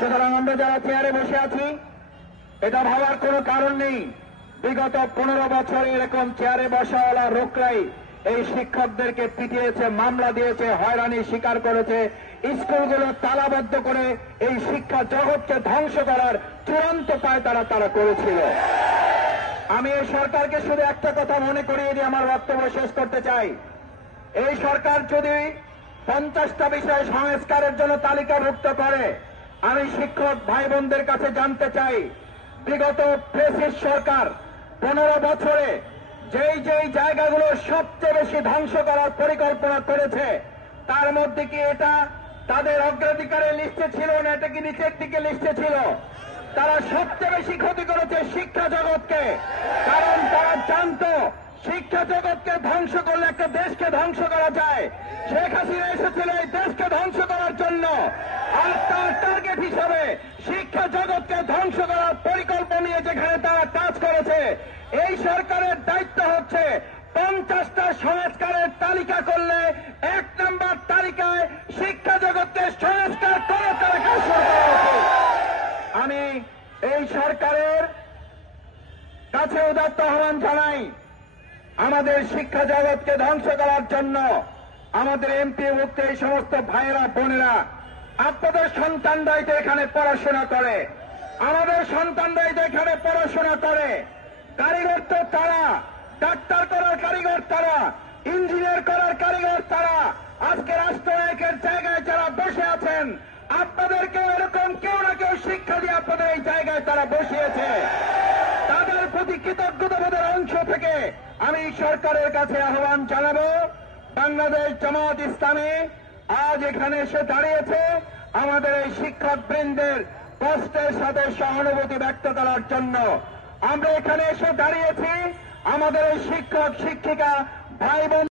সুতরাং আমরা যারা চেয়ারে বসে আছি এটা ভাবার কোনো কারণ নেই। বিগত 15 বছর এরকম চেয়ারে বসাওয়ালা লোকরাই এই শিক্ষকদেরকে পিটিয়েছে, মামলা দিয়েছে, হয়রানি স্বীকার করেছে, স্কুলগুলো তালাবদ্ধ করে এই শিক্ষা জগৎকে ধ্বংস করার চূড়ান্ত পায়তারা তারা করেছিল। আমি এই সরকারকে শুধু একটা কথা মনে করিয়ে দিয়ে আমার বক্তব্য শেষ করতে চাই। এই সরকার যদি 50টা বিষয় সংস্কারের জন্য তালিকাভুক্ত করে, আমি শিক্ষক ভাই বোনদের কাছে জানতে চাই, বিগত ফ্যাসিস্ট সরকার 15 বছরে যেই যেই জায়গাগুলো সবচেয়ে বেশি ধ্বংস করার পরিকল্পনা করেছে, তার মধ্যে কি এটা তাদের অগ্রাধিকারের লিস্টে ছিল না এটা কি নিচের দিকে লিস্টে ছিল? তারা সবচেয়ে বেশি ক্ষতি করেছে শিক্ষা জগৎকে, কারণ তারা জানতো শিক্ষা জগৎকে ধ্বংস করলে একটা দেশকে ধ্বংস করা যায়। শেখ হাসিনা এসেছিল এই দেশকে ধ্বংস করার জন্য, আর তার টার্গেট হিসাবে শিক্ষা জগৎকে ধ্বংস করার পরিকল্পনা নিয়ে যেখানে তারা কাজ করেছে, এই সরকারের দায়িত্ব হচ্ছে 50টা সংস্কারের তালিকা করলে 1 নম্বর তালিকায় শিক্ষা জগৎকে সংস্কার করে তারা কাজ শুরু করা উচিত। আমি এই সরকারের কাছে উদাত্ত আহ্বান জানাই, আমাদের শিক্ষা জগৎকে ধ্বংস করার জন্য আমাদের এমপি মুক্ত এই সমস্ত ভাইয়েরা বোনেরা, আপনাদের সন্তানরাই তো এখানে পড়াশোনা করে, আমাদের সন্তানরাই তো এখানে পড়াশোনা করে। কারিগর তো তারা, ডাক্তার করার কারিগর তারা, ইঞ্জিনিয়ার করার কারিগর তারা। আজকে রাষ্ট্রনায়কের জায়গায় যারা বসে আছেন, আপনাদেরকে এরকম কেউ না কেউ শিক্ষা দিয়ে আপনাদের এই জায়গায় তারা বসিয়েছে। তাদের প্রতি কৃতজ্ঞতাবোধের অংশ থেকে আমি সরকারের কাছে আহ্বান জানাবো, বাংলাদেশ জামাত ইসলামী আজ এখানে এসে দাঁড়িয়েছে আমাদের এই শিক্ষক বৃন্দের কষ্টের সাথে সহানুভূতি ব্যক্ত করার জন্য। আমরা এখানে এসে দাঁড়িয়েছি আমাদের এই শিক্ষক শিক্ষিকা ভাই বোন